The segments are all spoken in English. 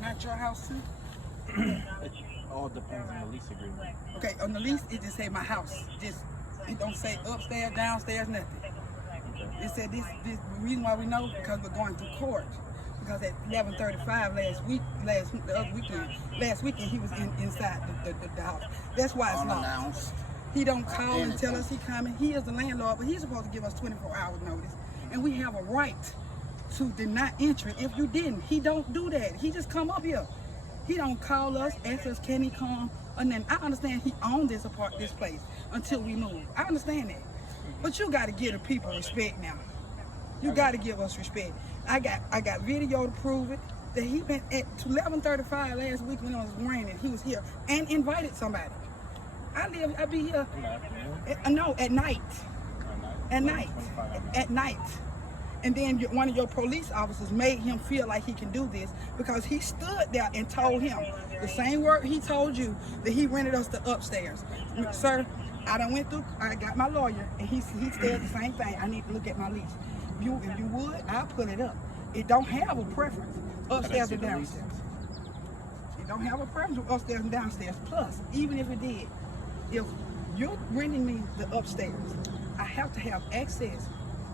not your house too? It all depends on the lease agreement. Okay, on the lease, it just say my house. It don't say upstairs, downstairs, nothing. Okay. It said this the reason why we know because we're going through court. Because at 11:35 last weekend he was inside the house. That's why it's locked. He don't call and tell us he coming. He is the landlord, but he's supposed to give us 24 hours notice. And we have a right to deny entry if you didn't. He don't do that. He just come up here. He don't call us, ask us, can he come? And then I understand he owned this place until we move. I understand that. But you got to give the people respect now. You got to give us respect. I got video to prove it. That he been at 11:35 last week when it was raining. He was here and invited somebody. I be here. No, at night. At night. And then one of your police officers made him feel like he can do this because he stood there and told him the same word he told you that he rented us the upstairs. Sir, I got my lawyer and he said the same thing. I need to look at my lease. If you would, I'll put it up. It don't have a preference, upstairs or downstairs. It don't have a preference with upstairs and downstairs. Plus, even if it did, if you're renting me the upstairs, I have to have access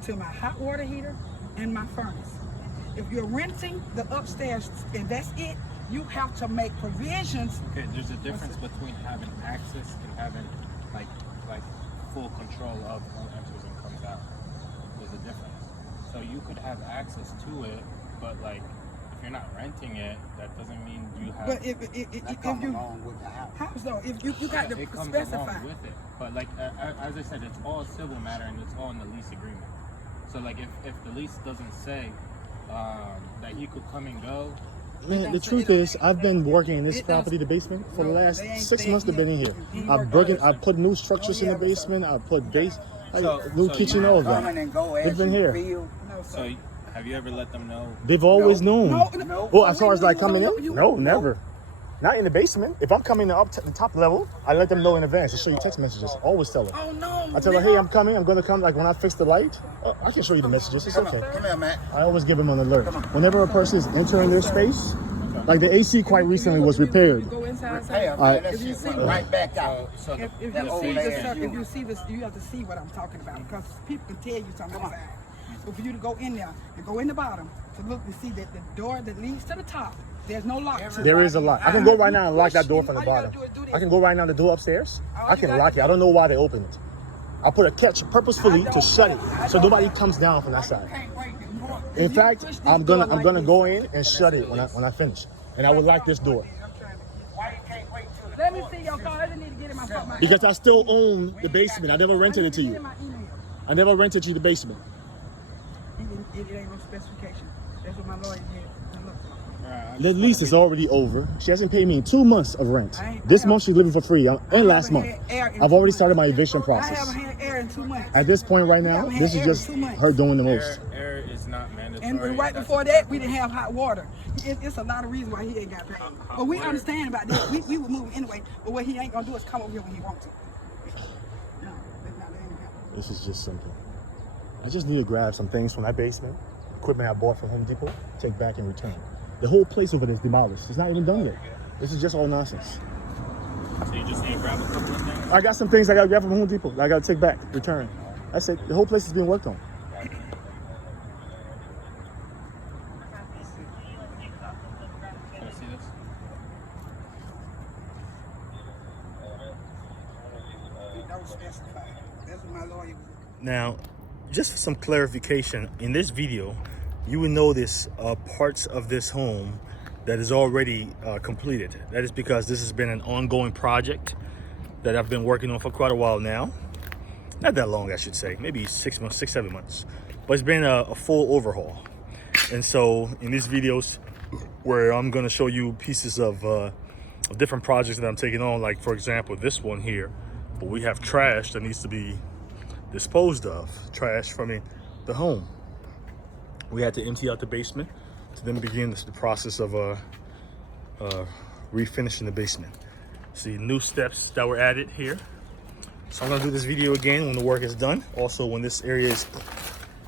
to my hot water heater and my furnace. If you're renting the upstairs and that's it, you have to make provisions. Okay, there's a difference between having access and having like full control of who enters and comes out. There's a difference. So you could have access to it, but like if you're not renting it, that doesn't mean you have. But if you along with the house, though, if you got to it comes specify along with it. But like as I said, it's all a civil matter and it's all in the lease agreement. So like if the lease doesn't say that he could come and go. Man, the truth is, I've been working in this property, the basement, for the last 6 months. They've been in here. I've put new structures in the basement. I've put new kitchen, all of that. They've been here. So have you ever let them know? They've always known. No. Well, as far as like coming in, no, never. Not in the basement. If I'm coming up to the top level, I let them know in advance. I show you text messages. Always tell them. Oh no! I tell her, hey, I'm coming. I'm gonna come. Like when I fix the light, I can show you the messages. It's okay. Come here, Matt. I always give them an alert. Whenever a person is entering their space, like the AC quite recently was repaired. Go inside. If you see right back out. If you see this, you have to see what I'm talking about because people can tell you something inside. So for you to go in there and go in the bottom to look to see that the door that leads to the top, there's no lock. There is a lock. I can go right now and lock that door from the bottom. I can go right now to the door upstairs. I can lock it. I don't know why they open it. I put a catch purposefully to shut it so nobody comes down from that side. In fact, I'm gonna go in and shut it when I finish, and I will lock this door. Let me see your car. I just need to get in my car. Because I still own the basement. I never rented it to you. I never rented you the basement. It ain't no specification. That's what my lawyer did. The lease is already over. She hasn't paid me in 2 months of rent. This month she's living for free, and last month. I've already started my eviction process. I haven't had air in 2 months. At this point right now, this is just her doing the most. Air is not mandatory. And right before that, we didn't have hot water. It's a lot of reasons why he ain't got paid. But we understand about that. We would move anyway. But what he ain't gonna do is come over here when he wants to. No, that's not letting him happen. This is just simple. I just need to grab some things from that basement, equipment I bought from Home Depot, take back and return. The whole place over there is demolished. It's not even done yet. This is just all nonsense. So you just need to grab a couple of things? I got some things I got to grab from Home Depot. I got to take back, return. That's it. The whole place is being worked on. Can I see this? That's what my lawyer was. Now, just for some clarification, in this video, you will notice parts of this home that is already completed. That is because this has been an ongoing project that I've been working on for quite a while now. Not that long, I should say, maybe 6 months, 7 months. But it's been a full overhaul. And so in these videos where I'm gonna show you pieces of different projects that I'm taking on, like for example, this one here, but we have trash that needs to be disposed of, trash from the home. We had to empty out the basement to then begin the process of refinishing the basement. See new steps that were added here. So I'm gonna do this video again when the work is done. Also when this area is,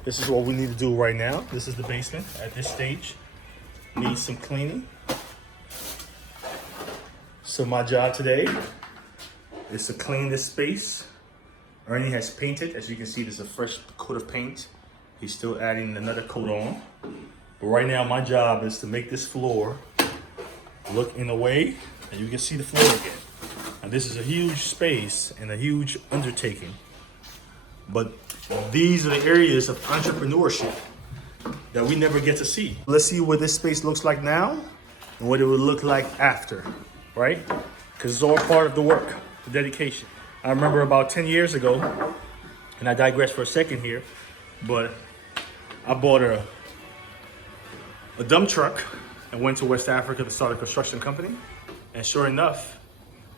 this is what we need to do right now. This is the basement at this stage. Needs some cleaning. So my job today is to clean this space. Ernie has painted. As you can see, there's a fresh coat of paint. He's still adding another coat on. But right now, my job is to make this floor look in a way that you can see the floor again. And this is a huge space and a huge undertaking. But these are the areas of entrepreneurship that we never get to see. Let's see what this space looks like now and what it would look like after, right? Because it's all part of the work, the dedication. I remember about 10 years ago, and I digress for a second here, but I bought a dump truck and went to West Africa to start a construction company. And sure enough,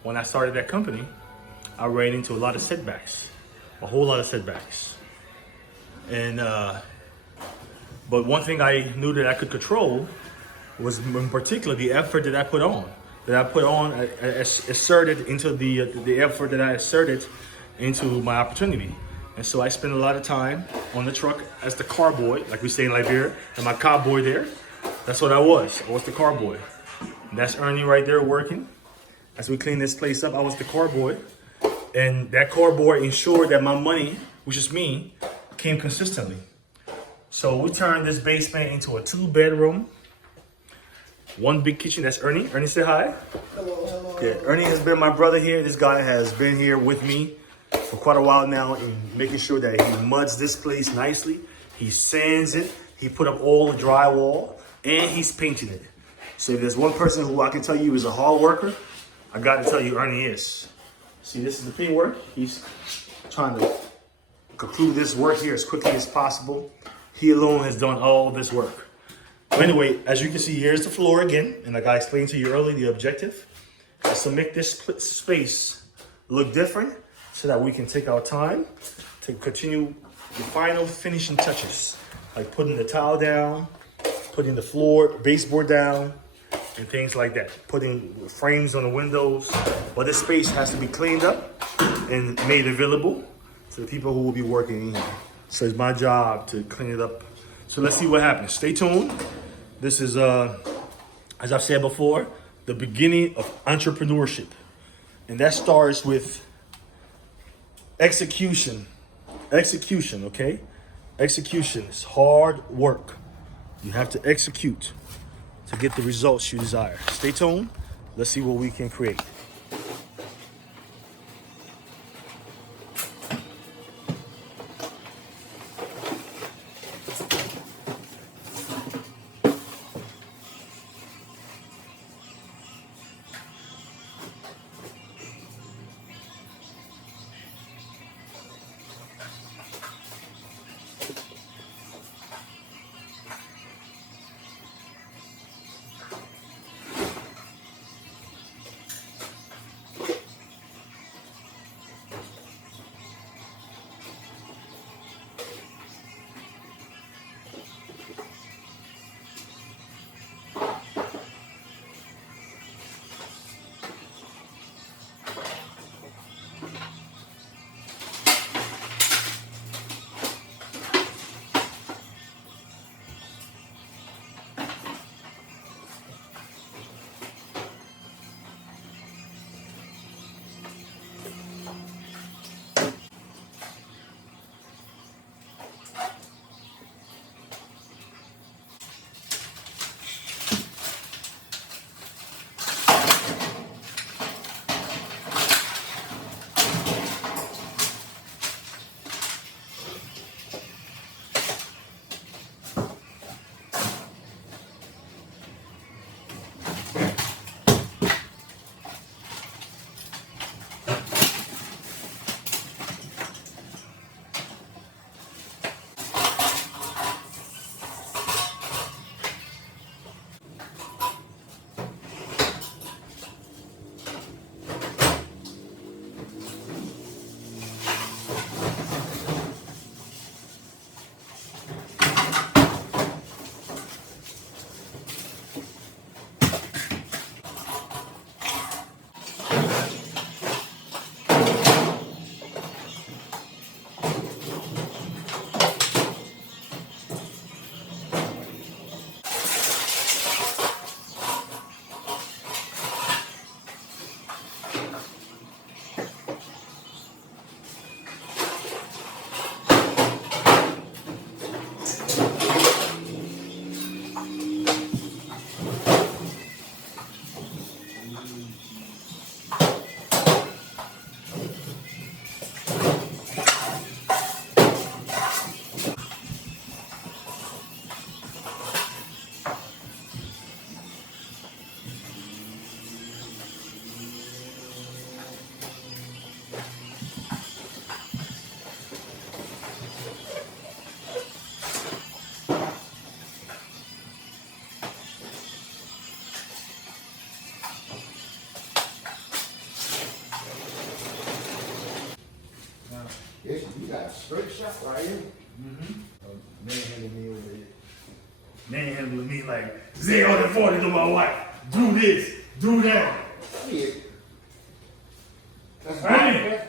when I started that company, I ran into a lot of setbacks, a whole lot of setbacks. And, but one thing I knew that I could control was in particular the effort that I put on. I asserted into the effort that I asserted into my opportunity. And so I spent a lot of time on the truck as the car boy, like we say in Liberia, and my cowboy there. That's what I was. I was the car boy. And that's Ernie right there working. As we clean this place up, I was the car boy. And that car boy ensured that my money, which is me, came consistently. So we turned this basement into a 2-bedroom, 1 big kitchen. That's Ernie. Ernie, say hi. Hello. Yeah, Ernie has been my brother here. This guy has been here with me for quite a while now in making sure that he muds this place nicely. He sands it. He put up all the drywall and he's painting it. So if there's one person who I can tell you is a hard worker, I got to tell you Ernie is. See, this is the paintwork. He's trying to conclude this work here as quickly as possible. He alone has done all this work. But anyway, as you can see, here's the floor again. And like I explained to you earlier, the objective is to make this space look different so that we can take our time to continue the final finishing touches. Like putting the tile down, putting the floor, baseboard down, and things like that. Putting frames on the windows. But this space has to be cleaned up and made available to the people who will be working in here. So it's my job to clean it up. So let's see what happens. Stay tuned. This is, as I've said before, the beginning of entrepreneurship. And that starts with execution. Execution, okay? Execution is hard work. You have to execute to get the results you desire. Stay tuned. Let's see what we can create. a straight shot right here. Manhandle me over here. Manhandle me like, Zay on the 40 to my wife. Do this, do that. Shit. That's Hey. right.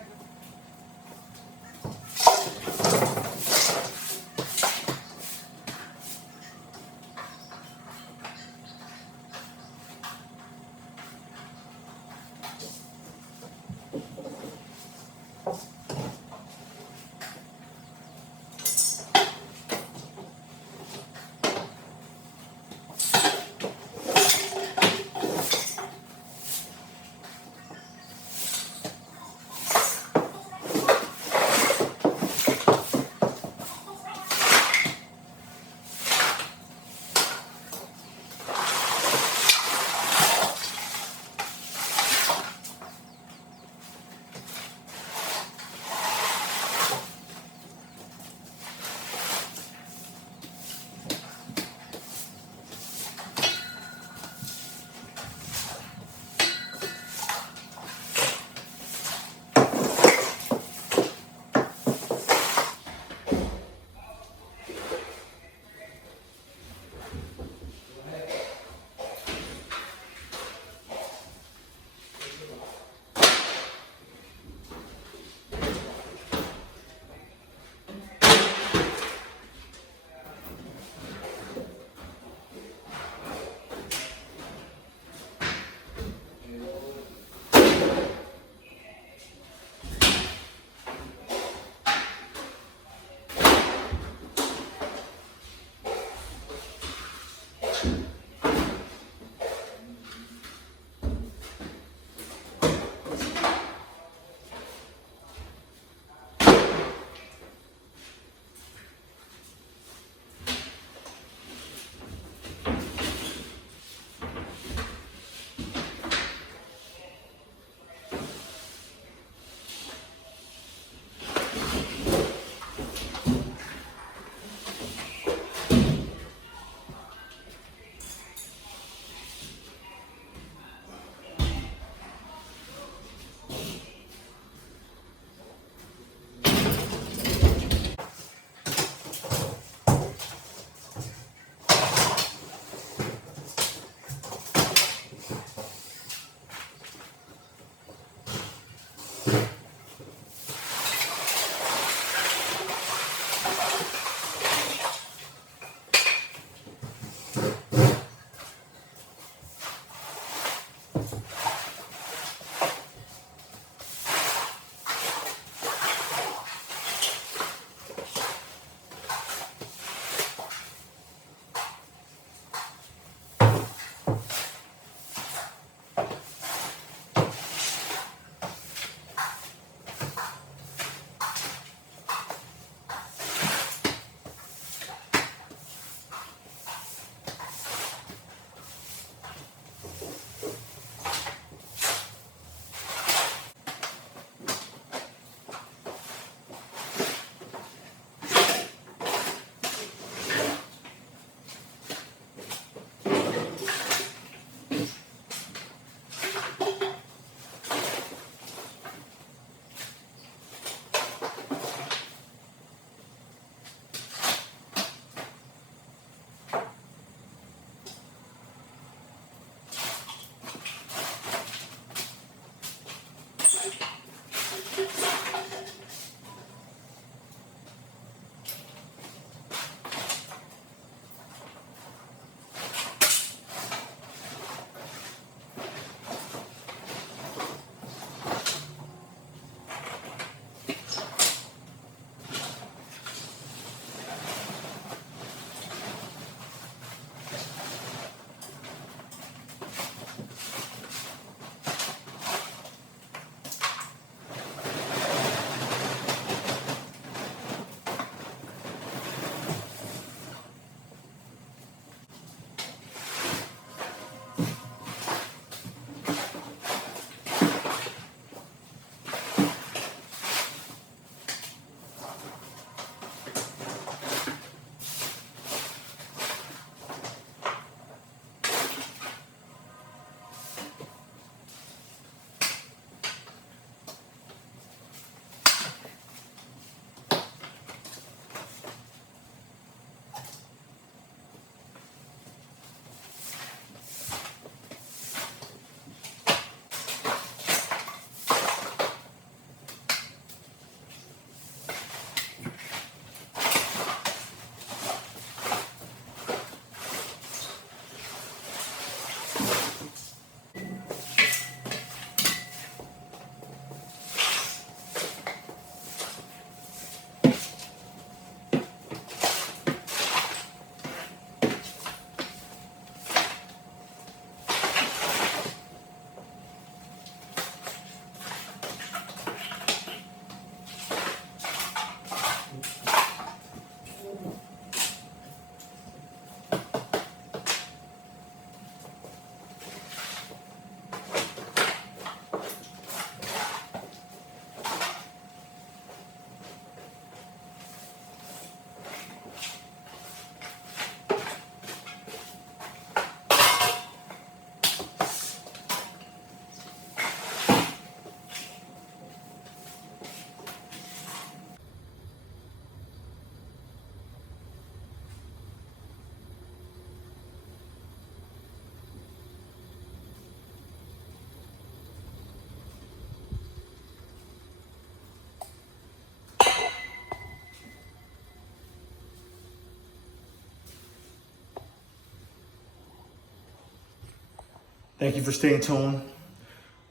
Thank you for staying tuned.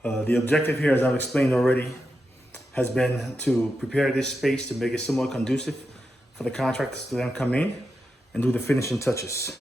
The objective here, as I've explained already, has been to prepare this space to make it somewhat conducive for the contractors to then come in and do the finishing touches.